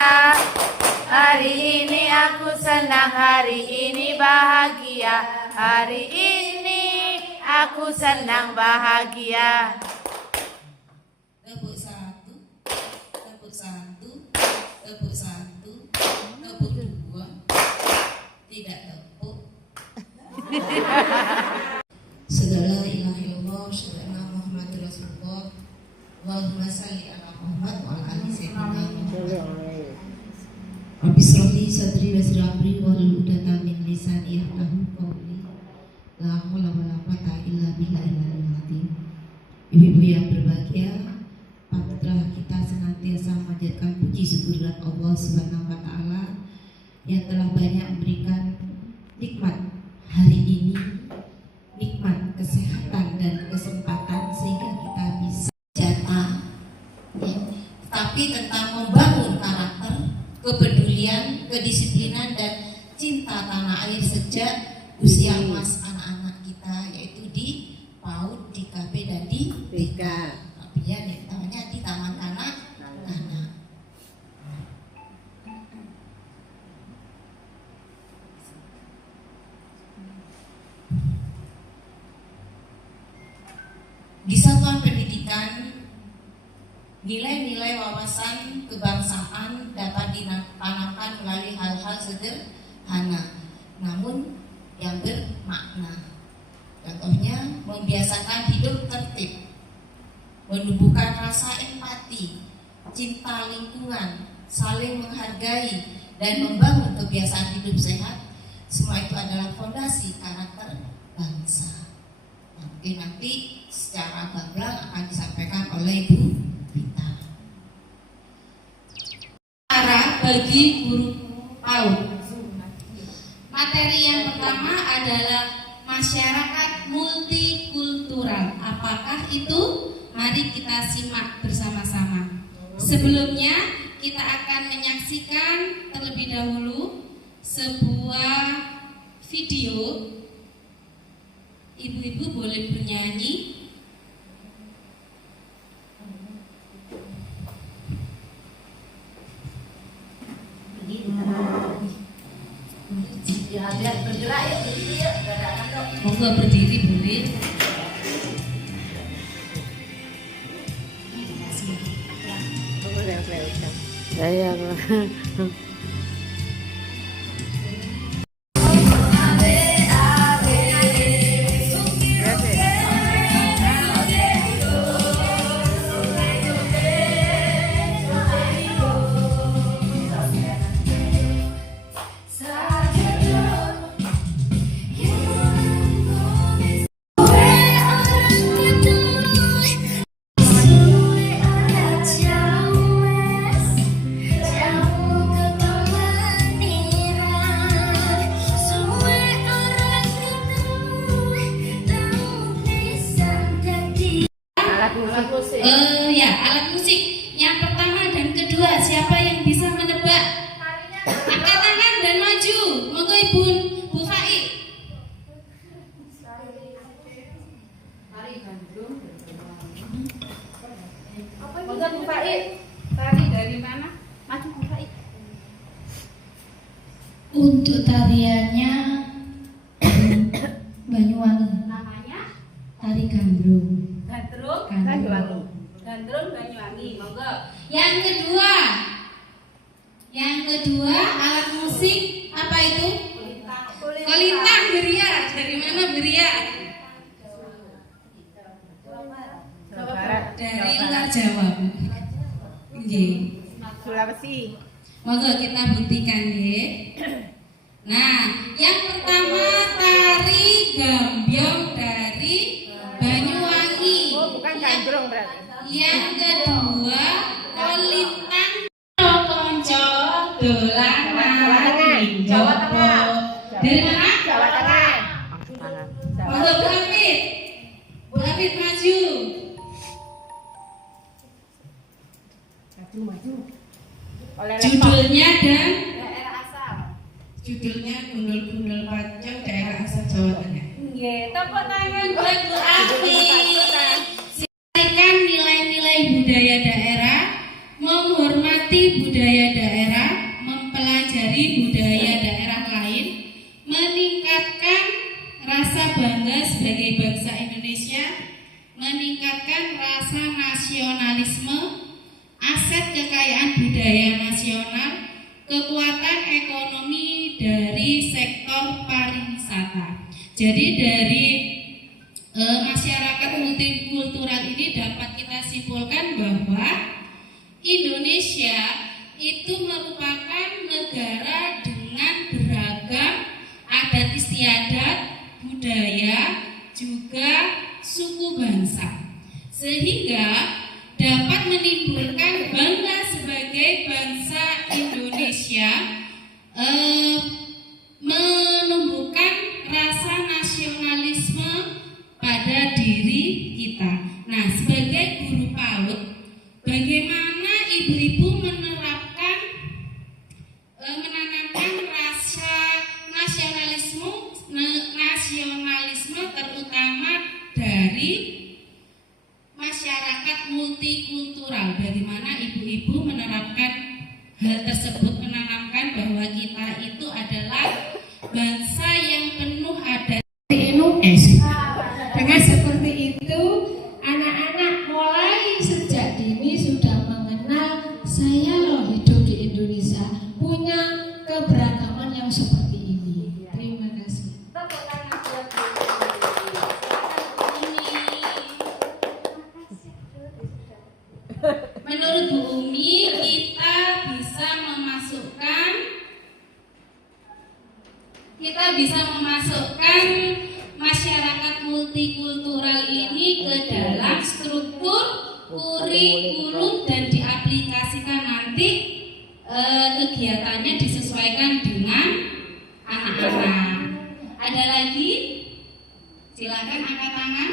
Hari ini aku senang, hari ini bahagia. Hari ini aku senang bahagia. Tepuk satu, tepuk satu, tepuk satu, tepuk dua, tidak tepuk. Saudara ilaha illallah, saudara Muhammad Rasulullah. Allahumma salli ala Muhammad wa ala ali sayyidina Muhammad. Rabbi shrahli sadri wa yassir amri wahlul 'uqdatam min lisani yafqahu qawli. La haula wala quwwata illa billahil azim. Ibu-ibu yang berbahagia, patutlah kita senantiasa memanjatkan puji syukur kepada Allah Subhanahu wa taala yang telah banyak memberikan nikmat hari ini, nikmat kesehatan dan kesempatan sehingga kita bisa jatah, tapi tentang membangun karakter, kepedulian, kedisiplinan dan cinta tanah air sejak usia emas anak-anak kita, yaitu di PAUD, di KB dan di BK. Tapi ya, namanya di Taman Kanak-kanak. Di satuan pendidikan, nilai-nilai wawasan kebangsaan dapat ditanamkan melalui hal-hal sederhana namun yang bermakna. Contohnya, membiasakan hidup tertib, menumbuhkan rasa empati, cinta lingkungan, saling menghargai, dan membangun kebiasaan hidup sehat. Semua itu adalah fondasi karakter bangsa. Nanti secara gamblang akan disampaikan oleh Ibu Vita. Cara bagi guru PAUD. Materi yang pertama adalah masyarakat multikultural. Apakah itu? Mari kita simak bersama-sama. Sebelumnya kita akan menyaksikan terlebih dahulu sebuah video. Ibu-ibu boleh bernyanyi. Biar bergerak ya, berdiri ya. Monggo berdiri boleh. Saya alat musik yang pertama dan kedua, siapa yang bisa menebak? Angkat tangan dan maju. Monggo Ibu Faik. Monggo Bu Faik. Tari dari mana? Maju Bu Faik. Untuk tariannya Banyuwangi. Namanya Tari Gandrung. Gandrung Banyuwangi. Gandrung Banyuwangi. Monggo. Yang kedua alat musik apa itu? Kolintang beria. Dari mana beria? Jawa Barat. Dari luar Jawa. Nggih. Sulawesi. Monggo kita buktikan nggih. Nah, yang pertama tari gambyong dari Banyuwangi. Oh, bukan gandrung berarti. Yang kedua kolintang konco dolanan Jawa Tengah. Dari mana? Jawa Tengah. Monggo Bu Hafid. Bu Hafid maju. Maju. Oleh Judulnya dan daerah asal. judulnya Gundul-Gundul Pacong daerah asal Jawa Tengah. Nggih, tepuk tangan Buat Bu Hafid. Sampaikan nilai-nilai budaya daerah, menghormati budaya daerah, nasionalisme, aset kekayaan budaya nasional, kekuatan ekonomi dari sektor pariwisata. Jadi dari masyarakat multikultural ini dapat kita simpulkan bahwa Indonesia itu merupakan negara dengan beragam adat istiadat, budaya, juga suku bangsa, sehingga dapat menimbulkan bangga sebagai bangsa Indonesia, menumbuhkan rasa nasionalisme pada diri kita. Nah, sebagai guru PAUD, bagaimana ibu-ibu menanamkan rasa nasionalisme terutama dari masyarakat multikultural? Bagaimana ibu-ibu menerapkan hal tersebut, menanamkan bahwa kita itu adalah bangsa yang penuh adat. Dengan seperti itu, anak-anak mulai sejak dini sudah mengenal saya loh hidup di Indonesia, punya keberagaman yang seperti ini. Terima kasih. Menurut Bu Umi, kita bisa memasukkan masyarakat multikultural ini ke dalam struktur kurikulum dan diaplikasikan nanti, kegiatannya disesuaikan dengan anak-anak. Ada lagi? Silakan angkat tangan.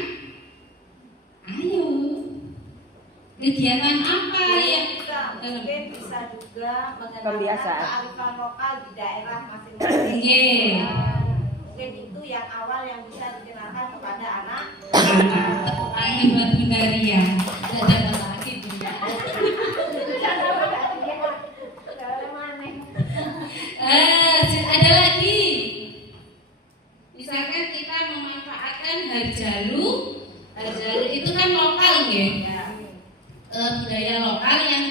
Ayo. Kegiatan apa yang mungkin bisa juga mengenalkan kearifan lokal di daerah masing-masing. Mungkin itu yang awal yang bisa dikenalkan kepada anak. Tepuk buat Bunda Ria. Ada lagi Bunda. Ada lagi. Misalkan kita memanfaatkan harjalu. Harjalu itu kan lokal ya. Budaya lokal yang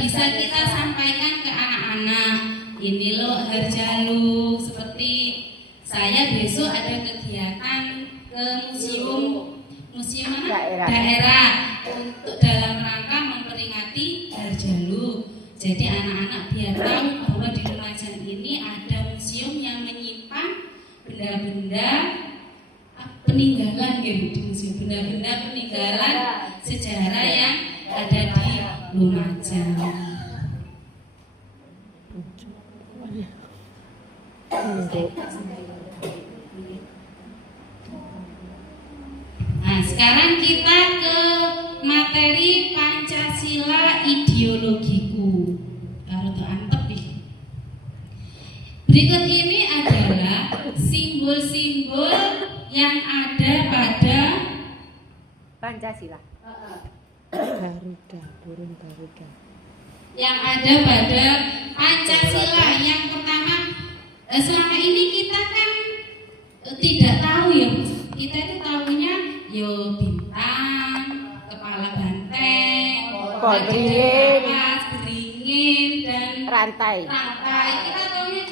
bisa kita sampaikan ke anak-anak. Ini loh harjalu, seperti saya besok ada kegiatan ke museum daerah untuk dalam rangka memperingati harjalu. Jadi anak-anak biar tahu bahwa di Lumajang ini ada museum yang menyimpan benda-benda peninggalan gitu, di museum benda-benda peninggalan sejarah yang ada di Lumajang. Nah, sekarang kita ke materi Pancasila ideologiku. Taruh tuh antep nih. Berikut ini adalah simbol-simbol yang ada pada Pancasila. Garuda, burung Garuda. Yang ada pada Pancasila. Yang pertama, selama ini kita kan tidak tahu ya, kita itu tahunya yo bintang, kepala banteng, beringin dan Rantai. Kita tahunya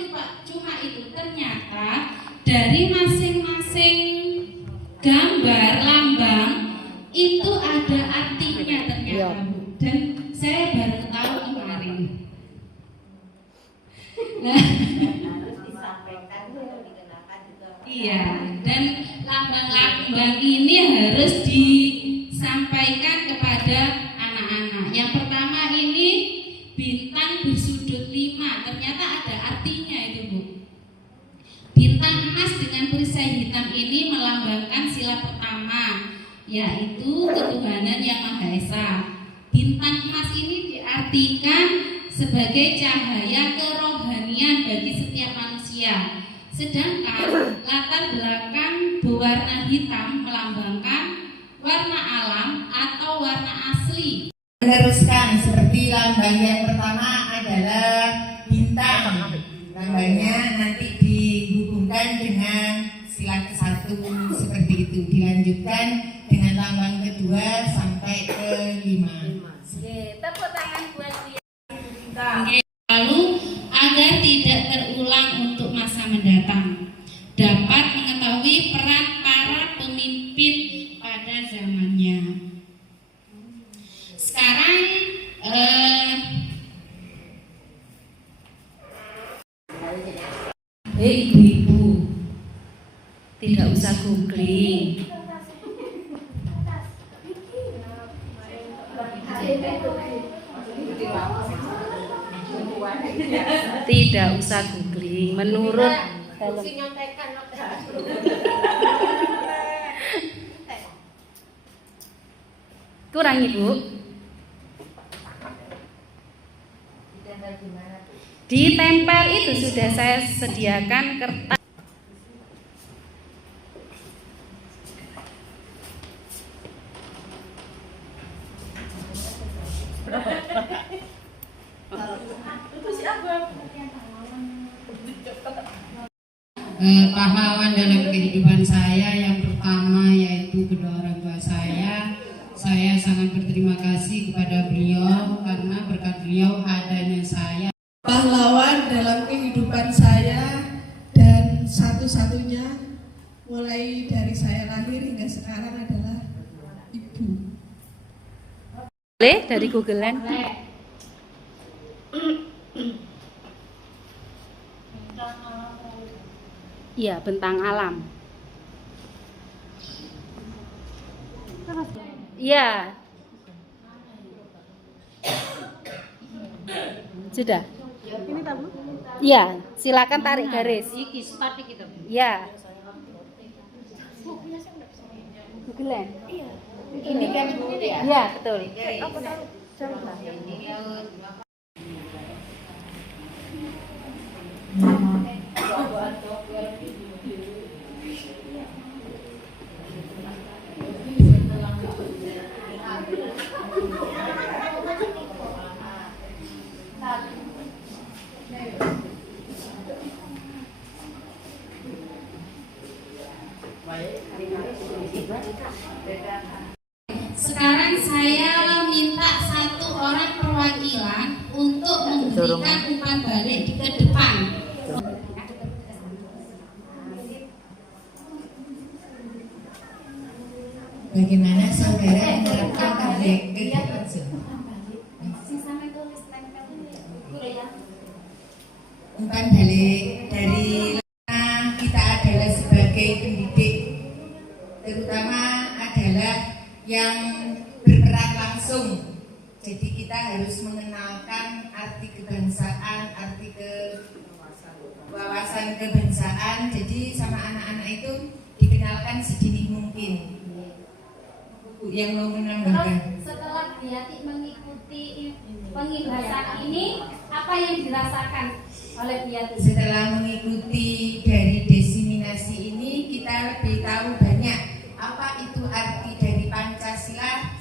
cuma itu. Ternyata dari masing-masing gambar lambang itu ada artinya ternyata, dan saya baru tahu kemarin. Nah, Harus disampaikan atau dikenakan juga. iya, dan lambang-lambang ini harus disampaikan kepada anak-anak. Yang pertama ini bintang bersudut 5, ternyata ada artinya itu Bu. Bintang emas dengan perisai hitam ini melambangkan sila pertama, yaitu ketuhanan yang Maha Esa. Bintang emas ini diartikan sebagai cahaya kerohanian bagi setiap manusia. Sedangkan latar belakang berwarna hitam melambangkan warna alam atau warna asli. Meneruskan seperti lambang yang pertama adalah bintang. Lambangnya nanti dihubungkan dengan sila ke-1 seperti itu. Dilanjutkan dengan lambang kedua sampai ke 5. Tepuk tangan buat dia. Lalu agar tidak terulang untuk masa mendatang, dapat mengetahui peran para pemimpin pada zamannya. Sekarang ibu-ibu tidak usah googling. Tidak usah googling. Menurut kurang ibu. Ditempel itu sudah saya sediakan kertas. Pahlawan dalam kehidupan saya yang pertama yaitu kedua orang tua saya. Saya sangat berterima kasih kepada beliau karena berkat beliau adanya saya. Pahlawan dalam kehidupan saya dan satu-satunya mulai dari saya lahir hingga sekarang adalah ibu. Boleh dari Googlean? Iya, bentang alam. Iya. Sudah. Ini tabu? Iya, silakan tarik garis. Iya. Googlean? Iya. Ini kan ya? Iya, betul. Sekarang saya minta satu orang perwakilan untuk memberikan umpan balik ke depan. Bagaimana saudara menerapkan kegiatan umpan balik dari kita adalah sebagai pendidik, terutama adalah yang berperan langsung. Jadi kita harus mengenalkan arti kebangsaan, arti wawasan kebangsaan. Jadi sama anak-anak itu dikenalkan sedini mungkin. Yang mau menambahkan. Setelah Biati mengikuti penghibasan ini, apa yang dirasakan oleh Biati? Setelah mengikuti dari desiminasi ini, kita lebih tahu banyak apa itu arti dari Pancasila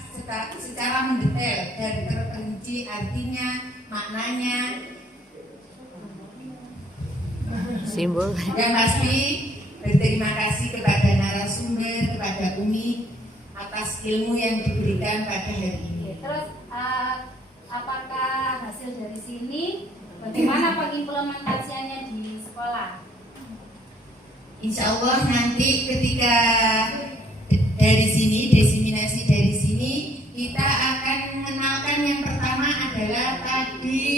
secara mendetail dan terperinci artinya, maknanya, Simbol. Yang pasti berterima kasih kepada narasumber, kepada Umi atas ilmu yang diberikan pada hari ini. Terus apakah hasil dari sini bagaimana pengimplementasiannya di sekolah? Insya Allah nanti ketika dari sini, desiminasi dari sini, kita akan mengenalkan yang pertama adalah tadi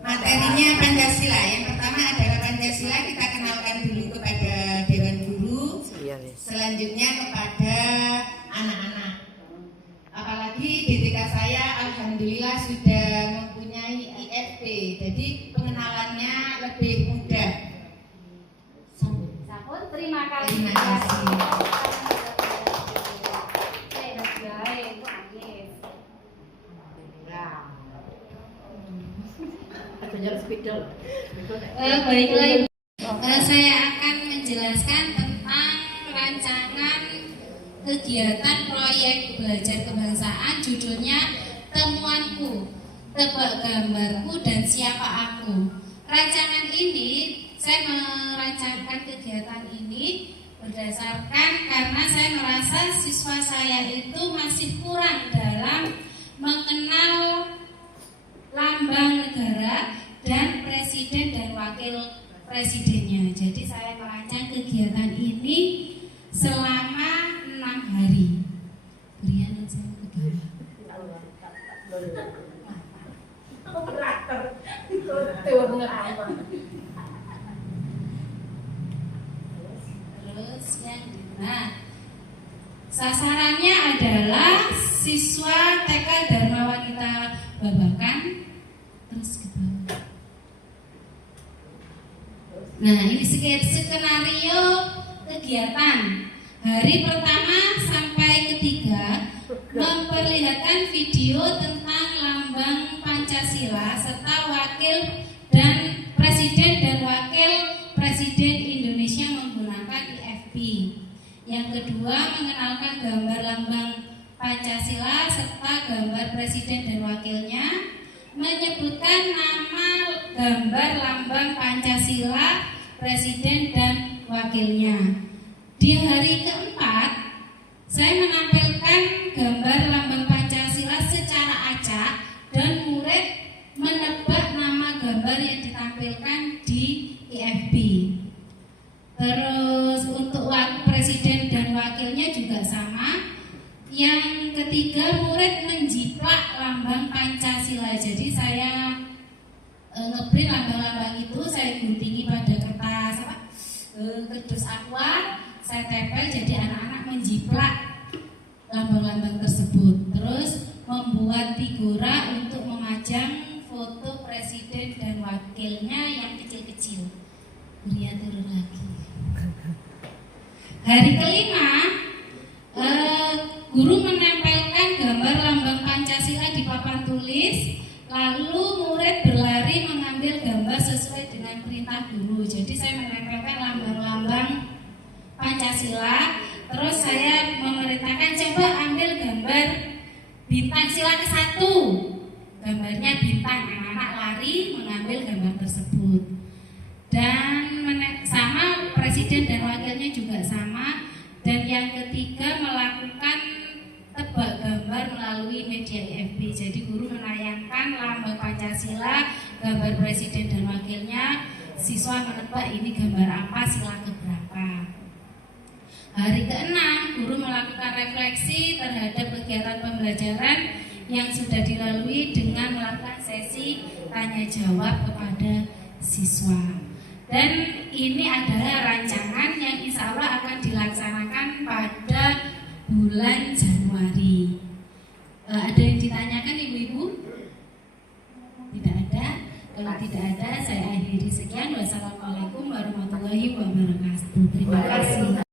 materinya Pancasila. Yang pertama adalah Pancasila, kita kenalkan dulu kepada Dewan Guru, selanjutnya kepada anak-anak. Apalagi DTK saya alhamdulillah sudah mempunyai IFP, jadi pengenalannya lebih mudah. Sabun, terima kasih. Terima kasih. Baiklah Ibu. Saya akan menjelaskan tentang rancangan kegiatan proyek belajar kebangsaan, judulnya Temuanku, Tebak Gambarku dan Siapa Aku. Rancangan ini, saya merancangkan kegiatan ini berdasarkan karena saya merasa siswa saya itu masih kurang dalam mengenal lambang negara dan presiden dan wakil presidennya. Jadi saya merancang kegiatan ini selama 6 hari. Brian dan saya ke bawah. Terus yang sasarannya adalah siswa TK Dharma Wanita Babakan. Terus ke bawah. Nah, ini skenario kegiatan. Hari pertama sampai ketiga memperlihatkan video tentang lambang Pancasila serta wakil dan presiden dan wakil presiden Indonesia menggunakan IFP. Yang kedua, mengenalkan gambar lambang Pancasila serta gambar presiden dan wakilnya, menyebutkan nama gambar lambang Pancasila, presiden dan wakilnya. Di hari keempat, saya menampilkan gambar lambang Pancasila secara acak dan murid menebak nama gambar yang ditampilkan di IFB. Terus untuk presiden dan wakilnya juga sama. Yang ketiga, murid menjiplak lambang Pancasila. Jadi saya ngeprint lambang-lambang itu, saya guntingi pada kertas kardus aqua, saya tempel, jadi anak-anak menjiplak lambang-lambang tersebut. Terus membuat figura untuk memajang foto presiden dan wakilnya yang kecil-kecil. Berian turun lagi. Hari kelima, guru menempelkan gambar lambang Pancasila di papan tulis, lalu murid berlari mengambil gambar sesuai dengan perintah guru. Jadi saya menempelkan lambang-lambang Pancasila, terus saya memerintahkan coba ambil gambar bintang sila ke-1. Gambarnya bintang, anak-anak lari mengambil gambar tersebut. Dan sama presiden dan wakilnya juga sama. Dan yang ketiga, melakukan tebak gambar melalui media IFB. Jadi guru menayangkan lambang Pancasila, gambar presiden dan wakilnya, siswa menebak ini gambar apa, sila keberapa. Hari ke-6, guru melakukan refleksi terhadap kegiatan pembelajaran yang sudah dilalui dengan melakukan sesi tanya jawab kepada siswa. Dan ini adalah rancangan yang insya Allah akan dilaksanakan pada bulan Januari. Ada yang ditanyakan ibu-ibu? Tidak ada? Kalau tidak ada, saya akhiri sekian. Wassalamualaikum warahmatullahi wabarakatuh. Terima kasih.